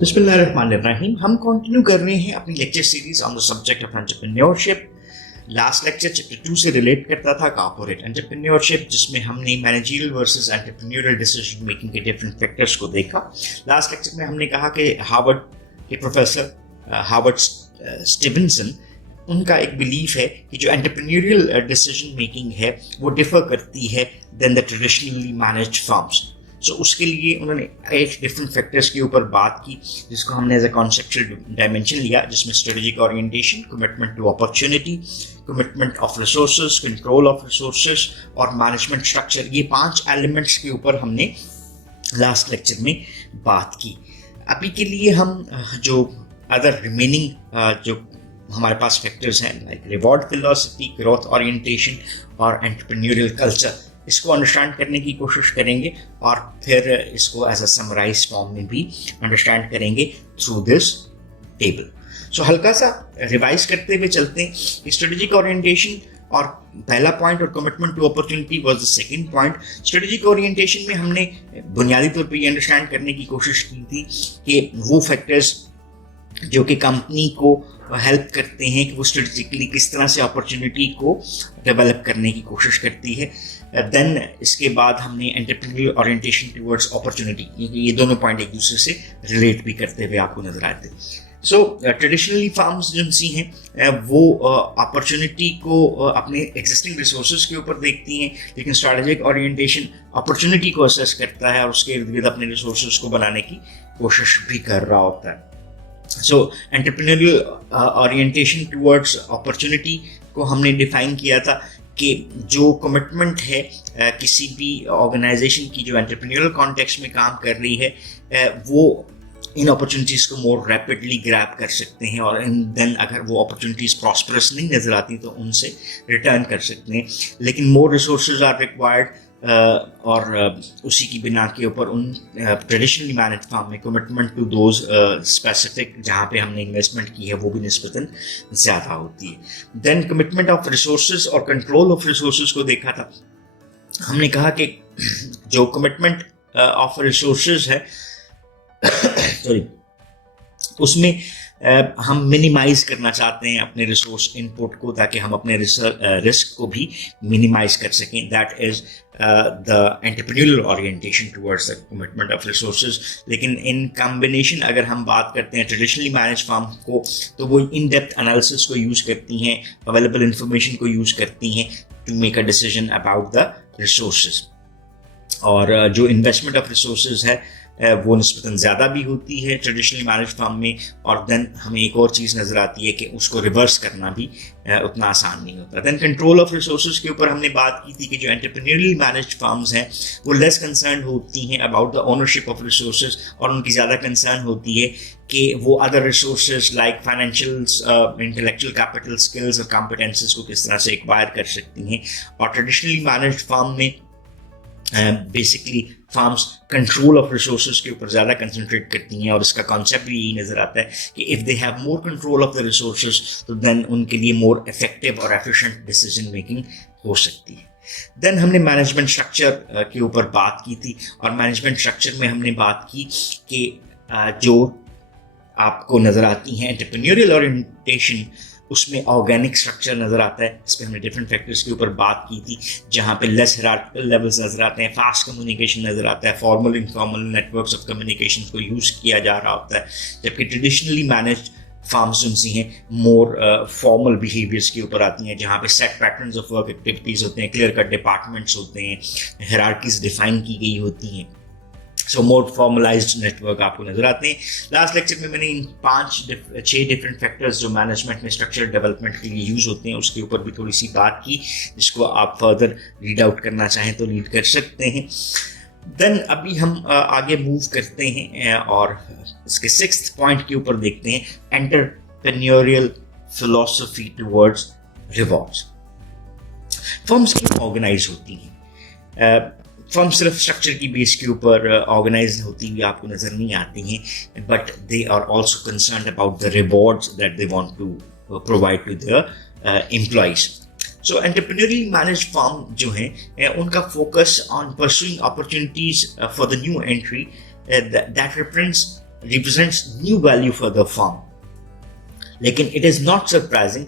बिस्मिल्लाहिर्रहमानिर्रहीम। हम कंटिन्यू कर रहे हैं अपनी lecture series on the subject of entrepreneurship. Last lecture chapter 2 से रिलेट करता था कॉर्पोरेट एंटरप्रेन्योरशिप, जिसमें हमने managerial versus entrepreneurial decision making के डिफरेंट फैक्टर्स को देखा। लास्ट लेक्चर में हमने कहा कि हार्वर्ड के प्रोफेसर हार्वर्ड स्टीवनसन, उनका एक बिलीफ है कि जो एंटरप्रेन्योरियल डिसीजन मेकिंग है वो डिफर करती है then the traditionally managed firms. So उसके लिए उन्होंने एक डिफरेंट फैक्टर्स के ऊपर बात की, जिसको हमने एज अ कॉन्सेप्चुअल डायमेंशन लिया, जिसमें strategic orientation, commitment to opportunity, commitment of resources, control of resources और मैनेजमेंट स्ट्रक्चर। ये 5 एलिमेंट्स के ऊपर हमने लास्ट लेक्चर में बात की। अभी के लिए हम जो अदर रिमेनिंग जो हमारे पास फैक्टर्स हैं, like reward philosophy, growth orientation और एंटरप्रेन्योरियल कल्चर, इसको अंडरस्टैंड करने की कोशिश करेंगे और फिर इसको एज अ समराइज फॉर्म में भी अंडरस्टैंड करेंगे थ्रू दिस टेबल। सो हल्का सा रिवाइज करते हुए चलते हैं। स्ट्रेटेजिक ओरिएंटेशन और पहला पॉइंट और commitment to opportunity was the second point. Strategic orientation में हमने बुनियादी तौर पे ये अंडरस्टैंड करने की कोशिश की थी कि वो फैक्टर्स जो कि कंपनी को हेल्प करते हैं कि वो स्ट्रेटेजिकली किस तरह से अपॉर्चुनिटी को डेवलप करने की कोशिश करती है। देन इसके बाद हमने एंटरप्रेन्योरियल ओरिएंटेशन टुवर्ड्स अपॉर्चुनिटी, ये दोनों पॉइंट एक दूसरे से रिलेट भी करते हुए आपको नजर आते हैं। सो ट्रेडिशनली फार्म्स जो सी हैं वो अपॉर्चुनिटी को अपने एग्जिस्टिंग रिसोर्सेज के ऊपर देखती हैं, लेकिन स्ट्रेटेजिक ओरिएंटेशन अपॉर्चुनिटी को असेस करता है और उसके इर्द गिर्द अपने रिसोर्सेज को बनाने की कोशिश भी कर रहा होता है। सो एंटरप्रेन्योरियल ओरिएंटेशन टुवर्ड्स अपॉर्चुनिटी को हमने डिफाइन किया था कि जो कमिटमेंट है किसी भी ऑर्गेनाइजेशन की जो एंटरप्रेन्योरियल कॉन्टेक्स्ट में काम कर रही है वो इन अपॉर्चुनिटीज़ को मोर रैपिडली ग्रैब कर सकते हैं, और देन अगर वो अपॉर्चुनिटीज़ प्रॉस्परस नहीं नज़र आती तो उनसे रिटर्न कर सकते हैं। लेकिन मोर रिसोर्सेज आर रिक्वायर्ड और उसी की बिना के ऊपर उन ट्रेडिशनली मैनेज फर्म में कमिटमेंट टू दोज स्पेसिफिक जहाँ पे हमने इन्वेस्टमेंट की है वो भी निस्बतन ज़्यादा होती है। देन कमिटमेंट ऑफ रिसोर्सेज और कंट्रोल ऑफ रिसोर्सेज को देखा था। हमने कहा कि जो कमिटमेंट ऑफ रिसोर्सेज है सॉरी उसमें हम मिनिमाइज करना चाहते हैं अपने रिसोर्स इनपुट को, ताकि हम अपने रिस्क को भी मिनिमाइज कर सकें। That is the entrepreneurial orientation towards the commitment of resources. लेकिन इन कॉम्बिनेशन अगर हम बात करते हैं ट्रेडिशनली मैनेज फर्म को, तो वो इन डेप्थ एनालिसिस को यूज़ करती हैं, अवेलेबल इंफॉर्मेशन को यूज़ करती हैं to make a decision about the resources. और जो इन्वेस्टमेंट ऑफ रिसोर्सेज है वो निस्बतन ज़्यादा भी होती है ट्रेडिशनली मैनेज फर्म में। और देन हमें एक और चीज़ नज़र आती है कि उसको रिवर्स करना भी उतना आसान नहीं होता। देन कंट्रोल ऑफ रिसोर्सेज के ऊपर हमने बात की थी कि जो एंटरप्रेन्योरियली मैनेज्ड फर्म्स हैं वो लेस कंसर्न होती हैं about the ownership of resources, और उनकी ज़्यादा कंसर्न होती है कि वो other resources like financials, intellectual capital, skills और कॉम्पिटेंसेस को किस तरह से एक्वायर कर सकती हैं। और ट्रेडिशनली मैनेज्ड फर्म में basically farms control of resources के ऊपर ज़्यादा कंसंट्रेट करती हैं, और इसका कॉन्सेप्ट भी यही नज़र आता है कि if they have more control of the resources तो देन उनके लिए मोर इफेक्टिव और एफिशिएंट डिसीजन मेकिंग हो सकती है। देन हमने मैनेजमेंट स्ट्रक्चर के ऊपर बात की थी, और मैनेजमेंट स्ट्रक्चर में हमने बात की कि जो आपको नज़र आती हैं एंटरप्रेन्योरियल ओरिएंटेशन, उसमें ऑर्गेनिक स्ट्रक्चर नज़र आता है। इस पर हमने डिफरेंट फैक्टर्स के ऊपर बात की थी, जहाँ पे लेस हायरार्किकल लेवल्स नज़र आते हैं, फास्ट कम्युनिकेशन नज़र आता है, formal informal networks of communication को यूज़ किया जा रहा होता है। जबकि ट्रेडिशनली मैनेज्ड फार्म्स जो सी हैं मोर फॉर्मल बिहेवियर्स के ऊपर आती हैं, जहाँ पे set patterns of work activities होते हैं, क्लियर कट डिपार्टमेंट्स होते हैं, हायरार्कीज डिफाइन की गई होती हैं। सो मोर फॉर्मलाइज्ड नेटवर्क आपको नजर आते हैं। लास्ट लेक्चर में मैंने इन 6 डिफरेंट फैक्टर्स जो मैनेजमेंट में स्ट्रक्चर डेवलपमेंट के लिए यूज होते हैं उसके ऊपर भी थोड़ी सी बात की, जिसको आप फर्दर रीड आउट करना चाहें तो रीड कर सकते हैं। देन अभी हम आगे मूव करते हैं और इसके 6th पॉइंट के ऊपर देखते हैं, entrepreneurial philosophy towards rewards. Firms क्यों ऑर्गेनाइज होती हैं? फर्म सिर्फ स्ट्रक्चर की बेस के ऊपर ऑर्गेनाइज होती हुई आपको नज़र नहीं आती हैं, but they are also concerned about the rewards that they want to provide to their employees. So entrepreneurially managed firm जो हैं उनका focus on pursuing opportunities for the new entry that represents new value for the firm. लेकिन it is not surprising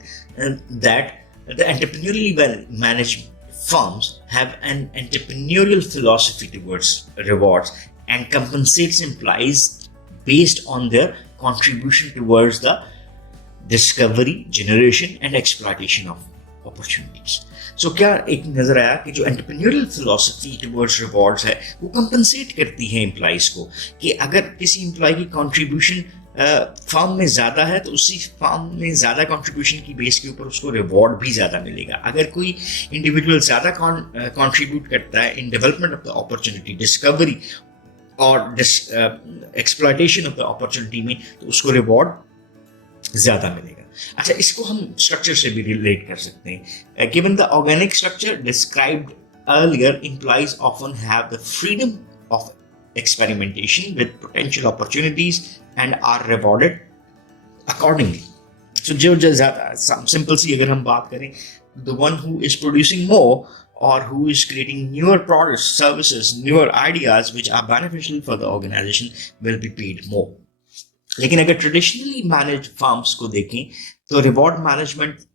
that the entrepreneurially managed firms have an entrepreneurial philosophy towards rewards and compensates employees based on their contribution towards the discovery, generation and exploitation of opportunities. So क्या एक नजर आया कि जो entrepreneurial philosophy towards rewards है वो compensate करती है एम्प्लॉइज को कि अगर किसी एम्प्लॉय की कंट्रीब्यूशन फर्म में ज़्यादा है तो उसी फर्म में ज़्यादा कंट्रीब्यूशन की बेस के ऊपर उसको रिवॉर्ड भी ज़्यादा मिलेगा. अगर कोई इंडिविजुअल ज़्यादा कंट्रीब्यूट करता है in development of the opportunity, discovery और एक्सप्लॉयटेशन ऑफ द अपॉर्चुनिटी में, तो उसको रिवॉर्ड ज़्यादा मिलेगा. अच्छा, इसको हम स्ट्रक्चर से भी रिलेट कर सकते हैं. Given the organic structure described earlier, employees often have the freedom of experimentation with potential opportunities and are rewarded accordingly. So जो ज़्यादा simple सी अगर हम बात करें, the one who is producing more or who is creating newer products, services, newer ideas which are beneficial for the organization will be paid more. लेकिन अगर traditionally managed firms को देखें तो reward management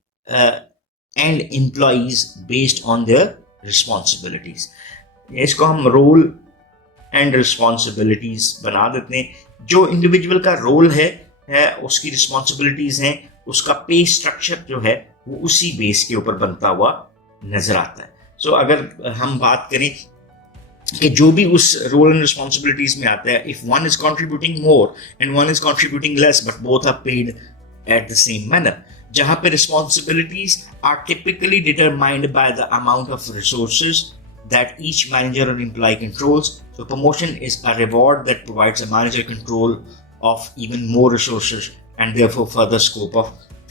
and employees based on their responsibilities. इसको हम role and responsibilities बना देते हैं. जो इंडिविजुअल का रोल है उसकी रिस्पॉन्सिबिलिटीज हैं, उसका पे स्ट्रक्चर जो है वो उसी बेस के ऊपर बनता हुआ नजर आता है. सो अगर हम बात करें कि जो भी उस रोल एंड रिस्पॉन्सिबिलिटीज में आता है, if one is contributing more and one is contributing less but both are paid at the same manner, जहां पे responsibilities are typically determined by the amount of resources that each manager or employee controls. So promotion is a reward that provides a manager control of even more resources and therefore further scope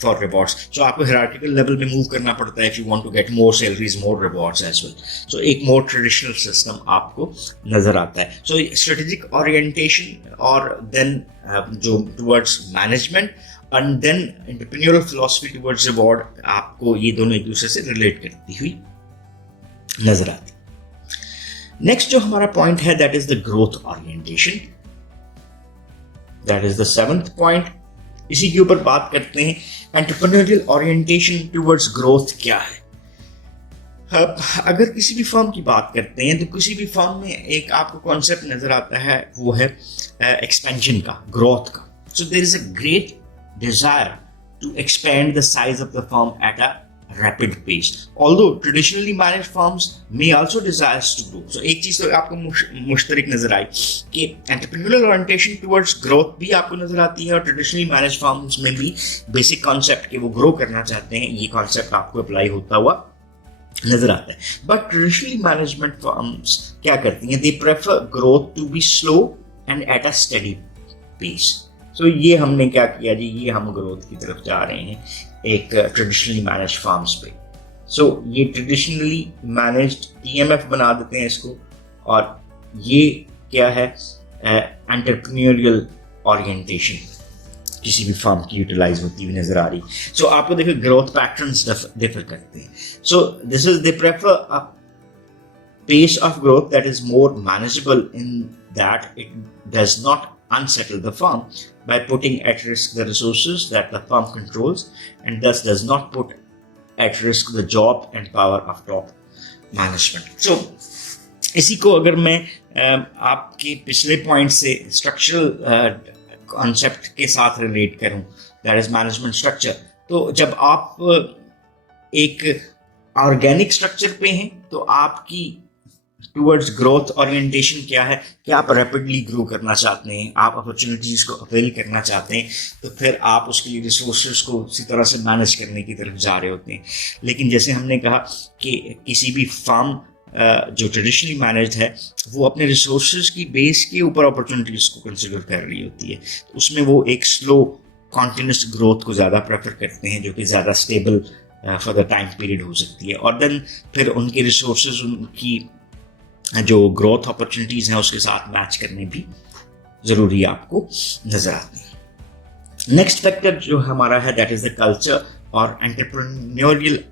for rewards. So आपको hierarchical level में move करना पड़ता है if you want to get more salaries, more rewards as well. So एक more traditional system आपको नजर आता है. So strategic orientation और then जो towards management and then entrepreneurial philosophy towards reward, आपको ये दोनों एक दूसरे से relate करती हुई नजर आती है. नेक्स्ट जो हमारा पॉइंट है that is the growth orientation. That is the 7th point. इसी के ऊपर बात करते हैं एंटरप्रेन्योरियल ओरिएंटेशन टुवर्ड्स ग्रोथ क्या है. अगर किसी भी फर्म की बात करते हैं तो किसी भी फर्म में एक आपको कॉन्सेप्ट नजर आता है, वो है एक्सपेंशन का, ग्रोथ का. So there is a great desire to expand the size of the firm at a rapid pace, although traditionally managed firms may also desires to grow. So एक चीज तो आपको मुश्तरक नजर आई कि entrepreneurial orientation towards growth भी आपको नजर आती है और traditionally managed firms में भी basic concept कि वो grow करना चाहते हैं, ये concept आपको apply होता हुआ नजर आता है. But traditionally management firms क्या करती हैं? They prefer growth to be slow and at a steady pace. So ये हमने क्या किया जी, ये हम ग्रोथ की तरफ जा रहे हैं एक ट्रेडिशनली मैनेज्ड फार्म्स पे. सो ये ट्रेडिशनली मैनेज्ड टीएमएफ बना देते हैं इसको, और ये क्या है, एंटरप्रेन्योरियल ओरिएंटेशन किसी भी फर्म की यूटिलाइज होती हुई नजर आ रही. सो आपको देखो ग्रोथ पैटर्न्स डिफर करते हैं. सो this is they prefer a pace of growth that is more manageable in that it does not unsettle the firm by putting at risk the resources that the firm controls and thus does not put at risk the job and power of top management. So इसी को अगर मैं आपके पिछले point से structural concept के साथ relate करूं, दैट इज मैनेजमेंट स्ट्रक्चर, तो जब आप एक ऑर्गेनिक स्ट्रक्चर पे हैं तो आपकी टुवर्ड्स ग्रोथ ओरिएंटेशन क्या है कि आप रैपिडली ग्रो करना चाहते हैं, आप अपॉर्चुनिटीज़ को अवेल करना चाहते हैं, तो फिर आप उसके लिए रिसोर्सेज को उसी तरह से मैनेज करने की तरफ जा रहे होते हैं. लेकिन जैसे हमने कहा कि किसी भी फर्म जो ट्रेडिशनली मैनेज्ड है वो अपने रिसोर्सेज की बेस के ऊपर अपॉर्चुनिटीज़ को कंसिडर कर रही होती है, तो उसमें वो एक स्लो कॉन्टिन्यूस ग्रोथ को ज़्यादा प्रेफर करते हैं जो कि ज़्यादा stable for the time period हो सकती है. और देन फिर उनके रिसोर्सेज उनकी जो ग्रोथ अपॉर्चुनिटीज़ हैं उसके साथ मैच करने भी ज़रूरी आपको नज़र आते हैं. नेक्स्ट फैक्टर जो हमारा है दैट इज़ द कल्चर और एंटरप्रेन्योरियल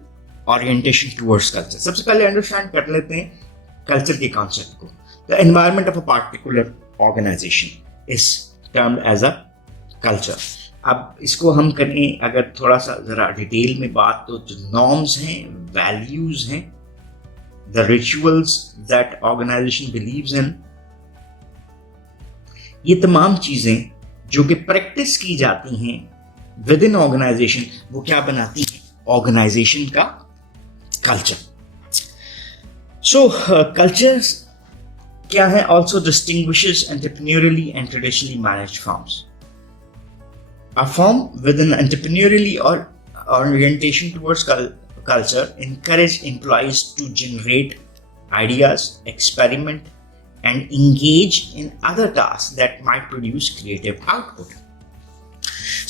ओरिएंटेशन टुवर्ड्स कल्चर. सबसे पहले अंडरस्टैंड कर लेते हैं कल्चर के कॉन्सेप्ट को. The environment of a particular organization is termed as a culture. अब इसको हम करें अगर थोड़ा सा ज़रा डिटेल में बात, तो जो नॉर्म्स हैं, वैल्यूज़ हैं, the rituals that organization believes in, ये तमाम चीज़ें जो कि प्रैक्टिस की जाती हैं विद इन ऑर्गेनाइजेशन, वो क्या बनाती हैं? ऑर्गेनाइजेशन का कल्चर. सो कल्चर्स क्या है? Also distinguishes entrepreneurially and traditionally managed firms. A firm with an entrepreneurially or orientation towards culture encourage employees to generate ideas, experiment, and engage in other tasks that might produce creative output.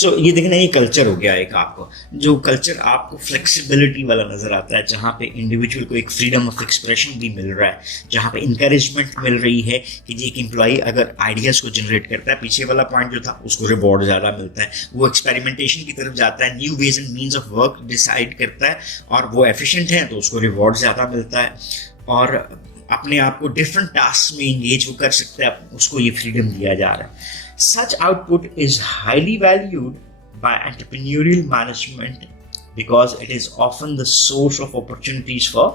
So, ये देखना, ये culture हो गया एक आपको, जो culture आपको flexibility वाला नजर आता है, जहाँ पे इंडिविजुअल को एक फ्रीडम ऑफ एक्सप्रेशन भी मिल रहा है, जहाँ पे इंकरेजमेंट मिल रही है कि एक एम्प्लॉई अगर आइडियाज को जनरेट करता है, पीछे वाला पॉइंट जो था उसको रिवॉर्ड ज़्यादा मिलता है, वो एक्सपेरिमेंटेशन की तरफ जाता है, new ways and means of work decide करता है, और वो एफिशिएंट है तो उसको रिवॉर्ड ज़्यादा मिलता है, और अपने आप को डिफरेंट टास्क में इंगेज वो कर सकता है, उसको ये फ्रीडम दिया जा रहा है. Such output is highly valued by entrepreneurial management because it is often the source of opportunities for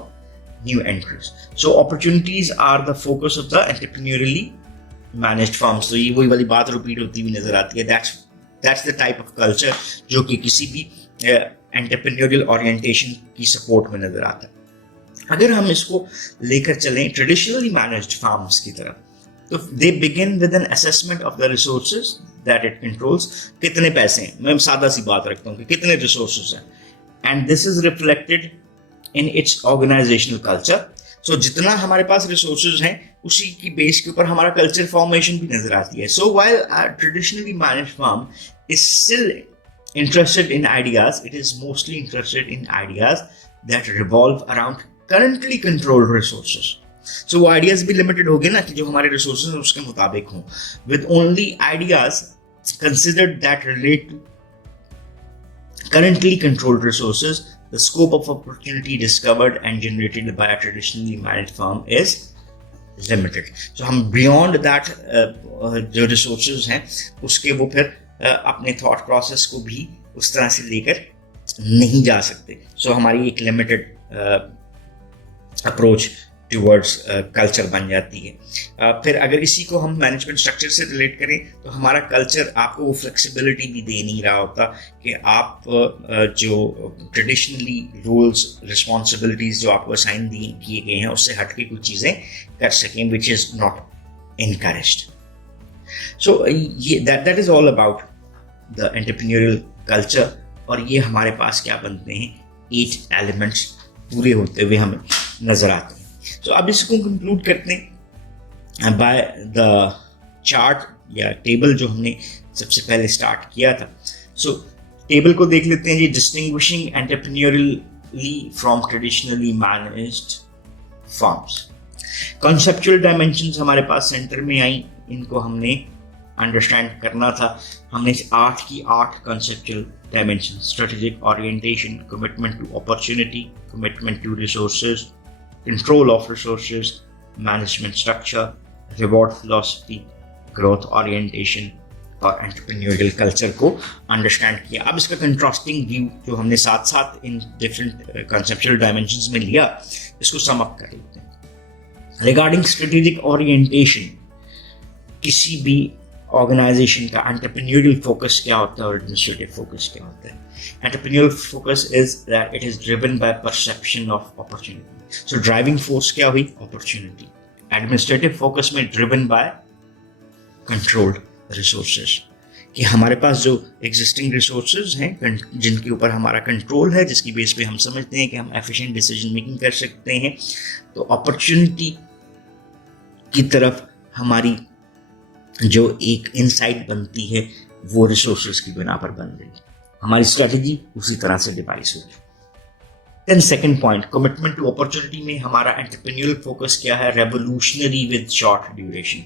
new entries. So opportunities are the focus of the entrepreneurially managed firms. So ये वही वाली बात repeat होती हुई नजर आती है. That's the type of culture जो कि किसी भी entrepreneurial orientation की सपोर्ट में नजर आता है. अगर हम इसको लेकर चलें ट्रेडिशनली मैनेज्ड फर्म्स की तरफ, तो they begin with an assessment of the resources that it controls. कितने पैसे हैं, मैं सादा सी बात रखता हूँ कि कितने रिसोर्सेज हैं, and this is reflected in its organisational culture. So जितना हमारे पास रिसोर्सेज हैं उसी की बेस के ऊपर हमारा कल्चर फॉर्मेशन भी नजर आती है. सो while a traditionally managed firm is still interested in ideas, it is mostly interested in ideas that revolve around currently controlled resources. So वो आइडियाज भी लिमिटेड हो गए ना, कि जो हमारे रिसोर्सेज हैं उसके मुताबिक हों, with only ideas considered that relate to currently controlled resources. The scope of opportunity discovered and generated by a traditionally managed firm is limited. So हम beyond that जो resources हैं उसके वो फिर अपने thought process को भी उस तरह से लेकर नहीं जा सकते. So हमारी एक limited approach टूवर्ड्स कल्चर बन जाती है. फिर अगर इसी को हम मैनेजमेंट स्ट्रक्चर से रिलेट करें तो हमारा कल्चर आपको वो फ्लेक्सिबिलिटी भी दे नहीं रहा होता कि आप जो ट्रेडिशनली रोल्स रिस्पॉन्सिबिलिटीज़ जो आपको असाइन किए गए हैं उससे हट के कुछ चीज़ें कर सकें, विच इज़ नॉट इनकरेज्ड. सो ये that is all about the entrepreneurial culture. और ये हमारे पास क्या बनते हैं, 8 एलिमेंट्स पूरे होते हुए हमें नज़र आते हैं. तो अब इसको कंक्लूड करते हैं बाय द चार्ट या टेबल जो हमने सबसे पहले स्टार्ट किया था. सो टेबल को देख लेते हैं जी. Distinguishing entrepreneurially from traditionally managed firms. Conceptual dimensions हमारे पास सेंटर में आई, इनको हमने अंडरस्टैंड करना था. हमने 8 conceptual dimension, strategic orientation, commitment to opportunity, commitment to resources, control of resources, management structure, reward philosophy, growth orientation और entrepreneurial culture को understand किया. अब इसका contrasting view जो हमने साथ साथ इन different conceptual dimensions में लिया, इसको sum up कर लेते हैं. Regarding strategic orientation, किसी भी organization का entrepreneurial focus क्या होता है और administrative focus क्या होता है. Entrepreneurial focus is that it is driven by perception of opportunity. So driving force क्या हुई, opportunity. Administrative focus में driven by controlled resources, कि हमारे पास जो existing resources हैं जिनके ऊपर हमारा control है, जिसकी बेस पे हम समझते हैं कि हम efficient decision making कर सकते हैं. तो opportunity की तरफ हमारी जो एक insight बनती है वो resources की बिना पर बन रही है. हमारी स्ट्रेटजी उसी तरह से डिवाइस होगी. Then second point, commitment to opportunity में हमारा एंटरप्रेन्योरियल फोकस क्या है, रेवोल्यूशनरी विद शॉर्ट ड्यूरेशन.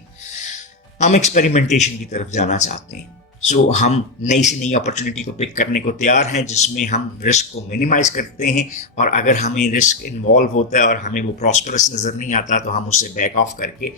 हम एक्सपेरिमेंटेशन की तरफ जाना चाहते हैं. सो हम नई से नई अपॉर्चुनिटी को पिक करने को तैयार हैं जिसमें हम रिस्क को मिनिमाइज करते हैं, और अगर हमें रिस्क इन्वॉल्व होता है और हमें वो प्रॉस्परस नज़र नहीं आता तो हम उससे बैक ऑफ करके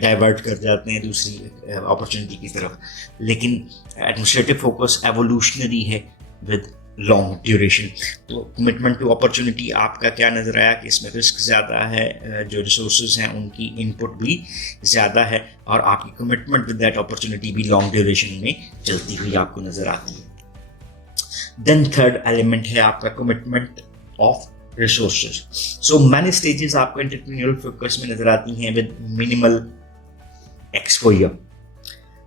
डाइवर्ट कर जाते हैं दूसरी अपॉर्चुनिटी की तरफ। लेकिन एडमिनिस्ट्रेटिव फोकस एवोल्यूशनरी है विद लॉन्ग ड्यूरेशन। तो कमिटमेंट टू अपॉर्चुनिटी आपका क्या नज़र आया कि इसमें रिस्क ज़्यादा है, जो रिसोर्सेज हैं उनकी इनपुट भी ज़्यादा है, और आपकी कमिटमेंट विद दैट अपॉर्चुनिटी भी लॉन्ग ड्यूरेशन में चलती हुई आपको नज़र आती है। देन थर्ड एलिमेंट है आपका commitment of resources. So many stages आपको एंटरप्रेन्योरियल फोकस में नज़र आती हैं विद मिनिमल एक्सपोजर।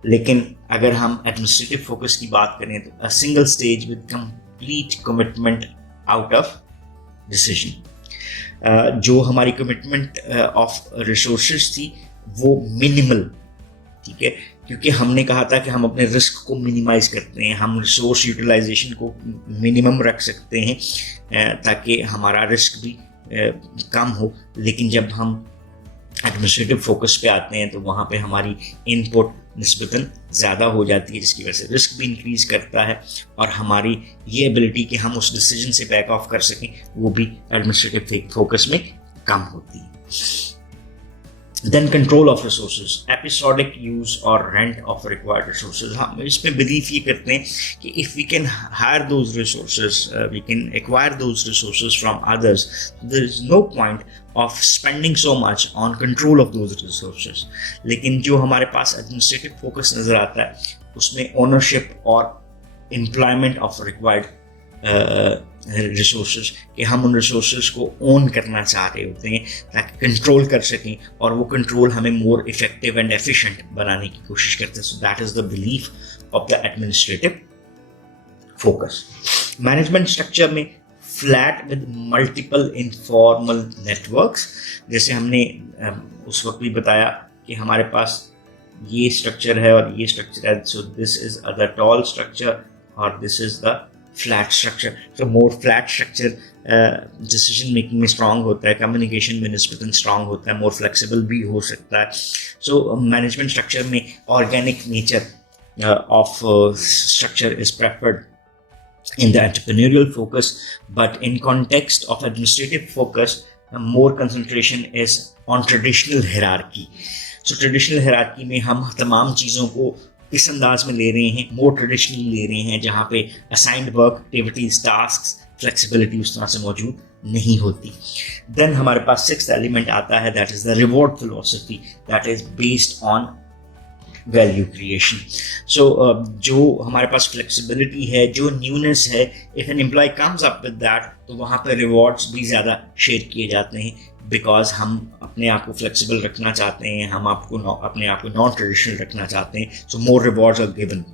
लेकिन अगर हम एडमिनिस्ट्रेटिव फोकस की बात करें तो a single stage with complete commitment out of decision. जो हमारी कमिटमेंट ऑफ रिसोर्सेज थी वो मिनिमल, ठीक है, क्योंकि हमने कहा था कि हम अपने रिस्क को मिनिमाइज करते हैं, हम रिसोर्स यूटिलाइजेशन को मिनिमम रख सकते हैं ताकि हमारा रिस्क भी कम हो। लेकिन जब हम एडमिनिस्ट्रेटिव फोकस पे आते हैं तो वहाँ पे हमारी इनपुट निस्बतन ज़्यादा हो जाती है, जिसकी वजह से रिस्क भी इंक्रीज करता है, और हमारी ये एबिलिटी कि हम उस डिसीजन से बैक ऑफ कर सकें वो भी एडमिनिस्ट्रेटिव फोकस में कम होती है। Then control of resources, episodic use और रेंट ऑफ रिक्वायर्ड रिसोर्सेज। हम इसमें बिलीव ये करते हैं कि if we can hire those resources, we can acquire those resources from others, there is no point of spending so much on control of those resources. लेकिन जो हमारे पास administrative focus नज़र आता है उसमें ओनरशिप और एम्प्लॉयमेंट ऑफ रिक्वायर्ड रिसोर्सेज, कि हम उन रिसोर्सेज को ओन करना चाह रहे होते हैं ताकि कंट्रोल कर सकें, और वो कंट्रोल हमें मोर इफेक्टिव एंड एफिशिएंट बनाने की कोशिश करते हैं। So that is the belief of the administrative focus. Management structure में flat with multiple informal networks, जैसे हमने उस वक्त भी बताया कि हमारे पास ये स्ट्रक्चर है और ये स्ट्रक्चर है, so this is the tall structure और this is the flat structure. तो more flat structure decision making में स्ट्रांग होता है, कम्युनिकेशन में निस्बतन स्ट्रांग होता है, मोर फ्लेक्सिबल भी हो सकता है। सो मैनेजमेंट स्ट्रक्चर में organic nature of structure is preferred in the entrepreneurial focus, but in context of administrative focus, more concentration is on traditional hierarchy. So traditional hierarchy में हम तमाम चीज़ों को इस अंदाज में ले रहे हैं, more traditional ले रहे हैं, जहाँ पे assigned work, activities, tasks, flexibility उस तरह से मौजूद नहीं होती। Then हमारे पास sixth element आता है, that is the reward philosophy, that is based on value creation. So जो हमारे पास फ्लेक्सिबिलिटी है, जो न्यूनेस है, if an employee comes up with that तो वहाँ पर रिवॉर्ड्स भी ज़्यादा शेयर किए जाते हैं, बिकॉज हम अपने आप को फ्लेक्सिबल रखना चाहते हैं, हम अपने आप को नॉन ट्रेडिशनल रखना चाहते हैं। सो मोर रिवॉर्ड्स आर गिवन,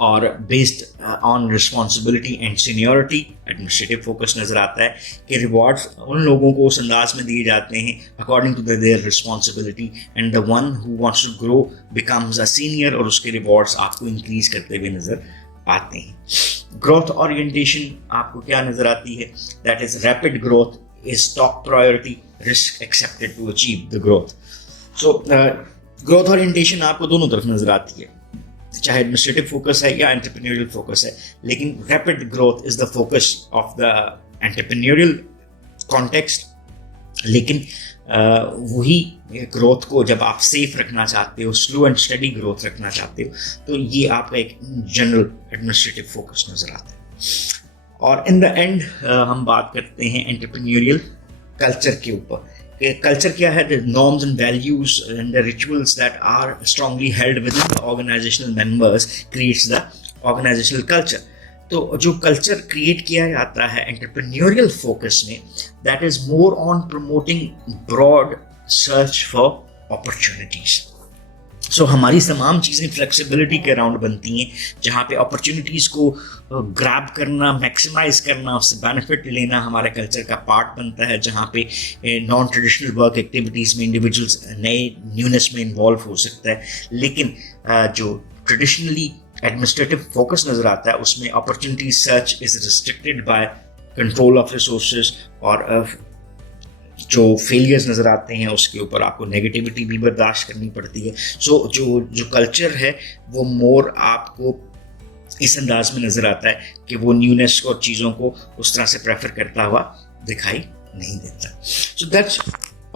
और based on responsibility and seniority administrative focus नज़र आता है कि रिवॉर्ड्स उन लोगों को उस अंदाज में दिए जाते हैं according to their responsibility, and the one who wants to grow becomes a senior, और उसके रिवॉर्ड्स आपको इंक्रीज करते हुए नज़र आते हैं। ग्रोथ ओरिएंटेशन आपको क्या नज़र आती है? That is rapid growth is top priority, risk accepted to achieve the growth. So growth orientation आपको दोनों तरफ नज़र आती है, चाहे एडमिनिस्ट्रेटिव फोकस है या एंटरप्रेन्योरियल फोकस है, लेकिन rapid growth is the focus of the entrepreneurial context. लेकिन वही ग्रोथ को जब आप सेफ रखना चाहते हो, स्लो एंड स्टडी ग्रोथ रखना चाहते हो, तो ये आपका एक जनरल एडमिनिस्ट्रेटिव फोकस नज़र आता है। और इन द एंड हम बात करते हैं एंटरप्रेन्योरियल कल्चर के ऊपर। Culture क्या है? The norms and values and the rituals that are strongly held within the organizational members creates the organizational culture. तो जो कल्चर क्रिएट किया जाता है एंटरप्रेन्योरियल फोकस में, that is more on promoting broad search for opportunities. So हमारी तमाम चीज़ें flexibility के अराउंड बनती हैं, जहाँ पे अपॉर्चुनिटीज़ को ग्रैब करना, मैक्सिमाइज करना, उससे बेनिफिट लेना हमारे कल्चर का पार्ट बनता है, जहाँ पे नॉन ट्रेडिशनल वर्क एक्टिविटीज़ में इंडिविजुअल्स नए न्यूनेस में इन्वॉल्व हो सकता है। लेकिन जो ट्रेडिशनली एडमिनिस्ट्रेटिव फोकस नज़र आता है उसमें opportunity search is restricted by control of resources और जो फेलियर्स नज़र आते हैं उसके ऊपर आपको नेगेटिविटी भी बर्दाश्त करनी पड़ती है. सो जो कल्चर है वो मोर आपको इस अंदाज में नज़र आता है कि वो न्यूनेस को और चीज़ों को उस तरह से प्रेफर करता हुआ दिखाई नहीं देता. So that's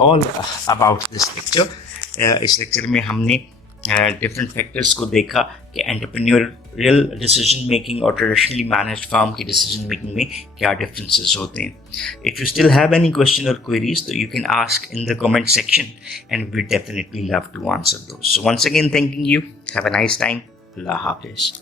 all about this lecture. इस लेक्चर में हमने डिफरेंट फैक्टर्स को देखा कि एंटरप्रेन्योरियल डिसीजन मेकिंग और ट्रेडिशनली मैनेज्ड फर्म की डिसीजन मेकिंग में क्या डिफरेंसेस होते हैं. If you still have any question और क्वेरीज तो you can ask in the comment section and we definitely love to answer those. So once again thanking you. Have a nice time. अल्लाह हाफिज़.